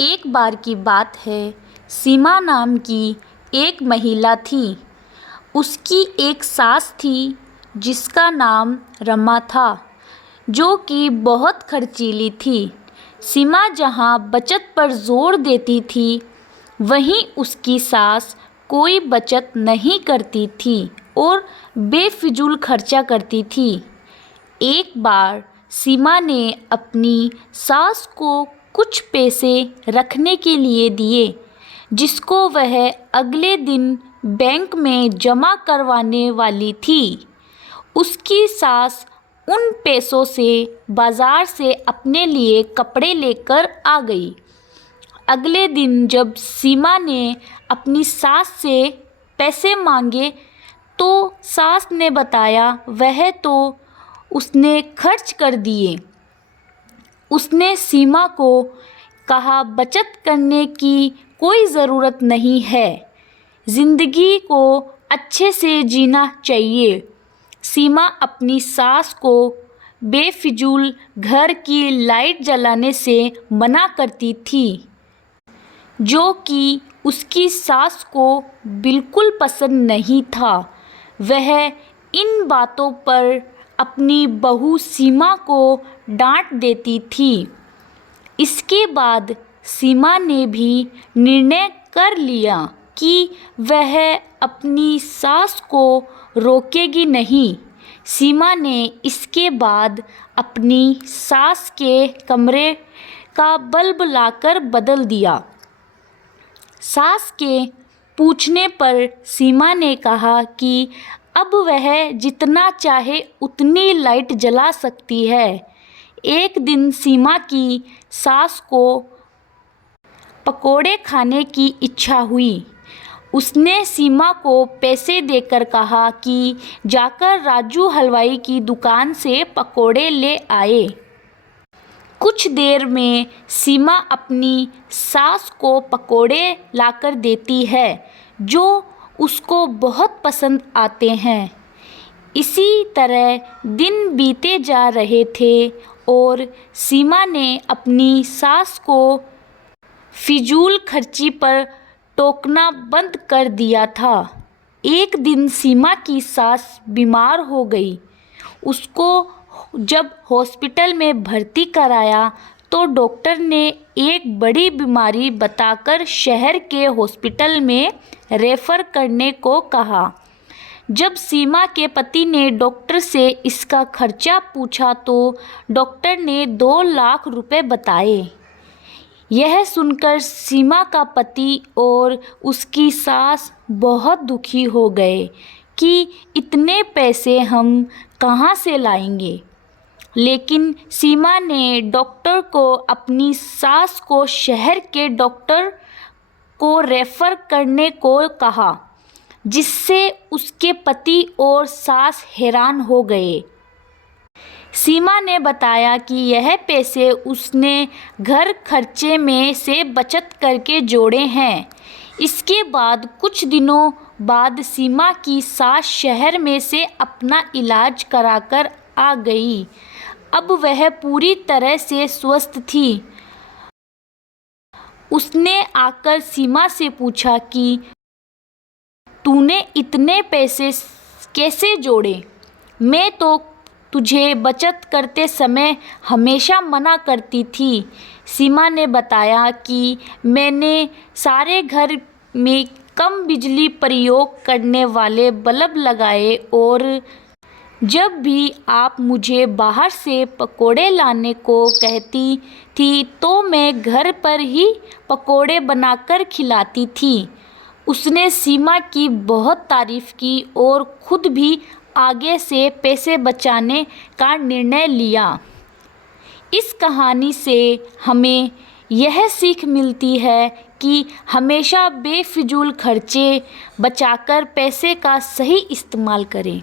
एक बार की बात है, सीमा नाम की एक महिला थी। उसकी एक सास थी जिसका नाम रमा था, जो कि बहुत खर्चीली थी। सीमा जहाँ बचत पर जोर देती थी, वहीं उसकी सास कोई बचत नहीं करती थी और बेफिजूल खर्चा करती थी। एक बार सीमा ने अपनी सास को कुछ पैसे रखने के लिए दिए, जिसको वह अगले दिन बैंक में जमा करवाने वाली थी। उसकी सास उन पैसों से बाजार से अपने लिए कपड़े लेकर आ गई। अगले दिन जब सीमा ने अपनी सास से पैसे मांगे, तो सास ने बताया वह तो उसने खर्च कर दिए। उसने सीमा को कहा, बचत करने की कोई ज़रूरत नहीं है, ज़िंदगी को अच्छे से जीना चाहिए। सीमा अपनी सास को बेफिजूल घर की लाइट जलाने से मना करती थी, जो कि उसकी सास को बिल्कुल पसंद नहीं था। वह इन बातों पर अपनी बहू सीमा को डांट देती थी। इसके बाद सीमा ने भी निर्णय कर लिया कि वह अपनी सास को रोकेगी नहीं। सीमा ने इसके बाद अपनी सास के कमरे का बल्ब लाकर बदल दिया। सास के पूछने पर सीमा ने कहा कि अब वह जितना चाहे उतनी लाइट जला सकती है। एक दिन सीमा की सास को पकोड़े खाने की इच्छा हुई। उसने सीमा को पैसे देकर कहा कि जाकर राजू हलवाई की दुकान से पकोड़े ले आए। कुछ देर में सीमा अपनी सास को पकोड़े लाकर देती है, जो उसको बहुत पसंद आते हैं। इसी तरह दिन बीते जा रहे थे और सीमा ने अपनी सास को फिजूल खर्ची पर टोकना बंद कर दिया था। एक दिन सीमा की सास बीमार हो गई। उसको जब हॉस्पिटल में भर्ती कराया, तो डॉक्टर ने एक बड़ी बीमारी बताकर शहर के हॉस्पिटल में रेफर करने को कहा। जब सीमा के पति ने डॉक्टर से इसका खर्चा पूछा, तो डॉक्टर ने 2 लाख रुपए बताए। यह सुनकर सीमा का पति और उसकी सास बहुत दुखी हो गए कि इतने पैसे हम कहाँ से लाएंगे। लेकिन सीमा ने डॉक्टर को अपनी सास को शहर के डॉक्टर को रेफर करने को कहा, जिससे उसके पति और सास हैरान हो गए। सीमा ने बताया कि यह पैसे उसने घर खर्चे में से बचत करके जोड़े हैं। इसके बाद कुछ दिनों बाद सीमा की सास शहर में से अपना इलाज कराकर आ गई। अब वह पूरी तरह से स्वस्थ थी। उसने आकर सीमा से पूछा कि तूने इतने पैसे कैसे जोड़े? मैं तो तुझे बचत करते समय हमेशा मना करती थी। सीमा ने बताया कि मैंने सारे घर में कम बिजली प्रयोग करने वाले बल्ब लगाए और जब भी आप मुझे बाहर से पकोड़े लाने को कहती थी, तो मैं घर पर ही पकोड़े बनाकर खिलाती थी। उसने सीमा की बहुत तारीफ की और खुद भी आगे से पैसे बचाने का निर्णय लिया। इस कहानी से हमें यह सीख मिलती है कि हमेशा बेफिजूल खर्चे बचाकर पैसे का सही इस्तेमाल करें।